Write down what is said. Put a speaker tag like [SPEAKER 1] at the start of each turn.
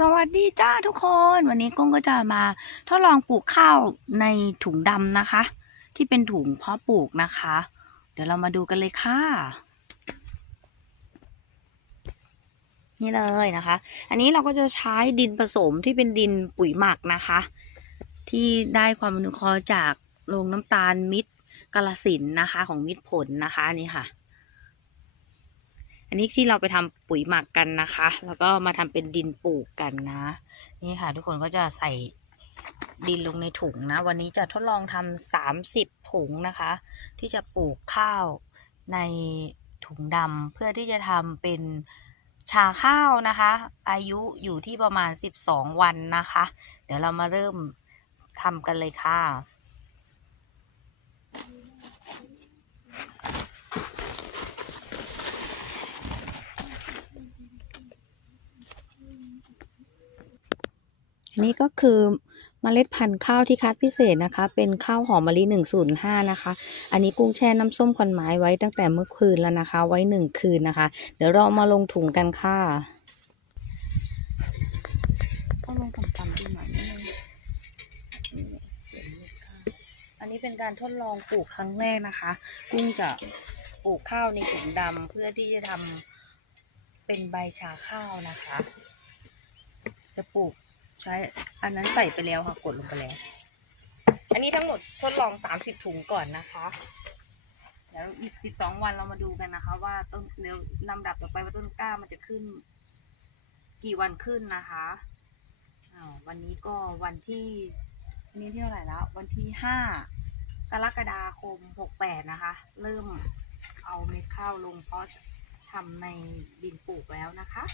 [SPEAKER 1] สวัสดีจ้าทุกคน วันนี้กุ้งก็จะมาทดลองปลูกข้าวในถุงดำนะคะ ที่เป็นถุงเพาะปลูกนะคะ เดี๋ยวเรามาดูกันเลยค่ะ นี่เลยนะคะ อันนี้เราก็จะใช้ดินผสมที่เป็นดินปุ๋ยหมักนะคะ ที่ได้ความอนุเคราะห์จากโรงน้ำตาลมิตรกาลสินนะคะ ของมิตรผลนะคะนี่ค่ะ อันนี้ที่เราไปทำปุ๋ยหมักกันนะคะ แล้วก็มาทำเป็นดินปลูกกันนะ นี่ค่ะ ทุกคนก็จะใส่ดินลงในถุงนะ วันนี้จะทดลองทำสามสิบถุงนะคะ ที่จะปลูกข้าวในถุงดำเพื่อที่จะทำเป็นชาข้าวนะคะ อายุอยู่ที่ประมาณสิบสองวันนะคะ เดี๋ยวเรามาเริ่มทำกันเลยค่ะ อันนี้ก็คือเมล็ดพันธุ์ข้าวที่คัดพิเศษนะคะ เป็นข้าวหอมมะลิ 105 นะคะ อันนี้กุ้งแช่น้ำส้มควันไม้ไว้ตั้งแต่เมื่อคืนแล้วนะคะ ไว้หนึ่งคืนนะคะ เดี๋ยวเรามาลงถุงกันค่ะต้องลงต่ำๆดูหน่อยนิดนึงอันนี้เป็นการทดลองปลูกครั้งแรกนะคะ กุ้งจะปลูกข้าวในถุงดำเพื่อที่จะทำเป็นใบชาข้าวนะคะ จะปลูก ใช้ อันนั้นใส่ไปแล้วค่ะกดลงไปแล้ว อันนี้ทั้งหมดทดลองสามสิบถุงก่อนนะคะเดี๋ยวอีกสิบสองวันเรามาดูกันนะคะ ว่าต้นเดี๋ยวลำดับต่อไปว่าต้นกล้ามันจะขึ้น กี่วันขึ้นนะคะอ้าววันนี้ก็วันที่นนี้ที่เท่าไหร่แล้ว วันที่ห้ากรกฎาคมหกแปดนะคะ เริ่มเอาเม็ดข้าวลงเพาะชำในดินปลูกแล้วนะคะ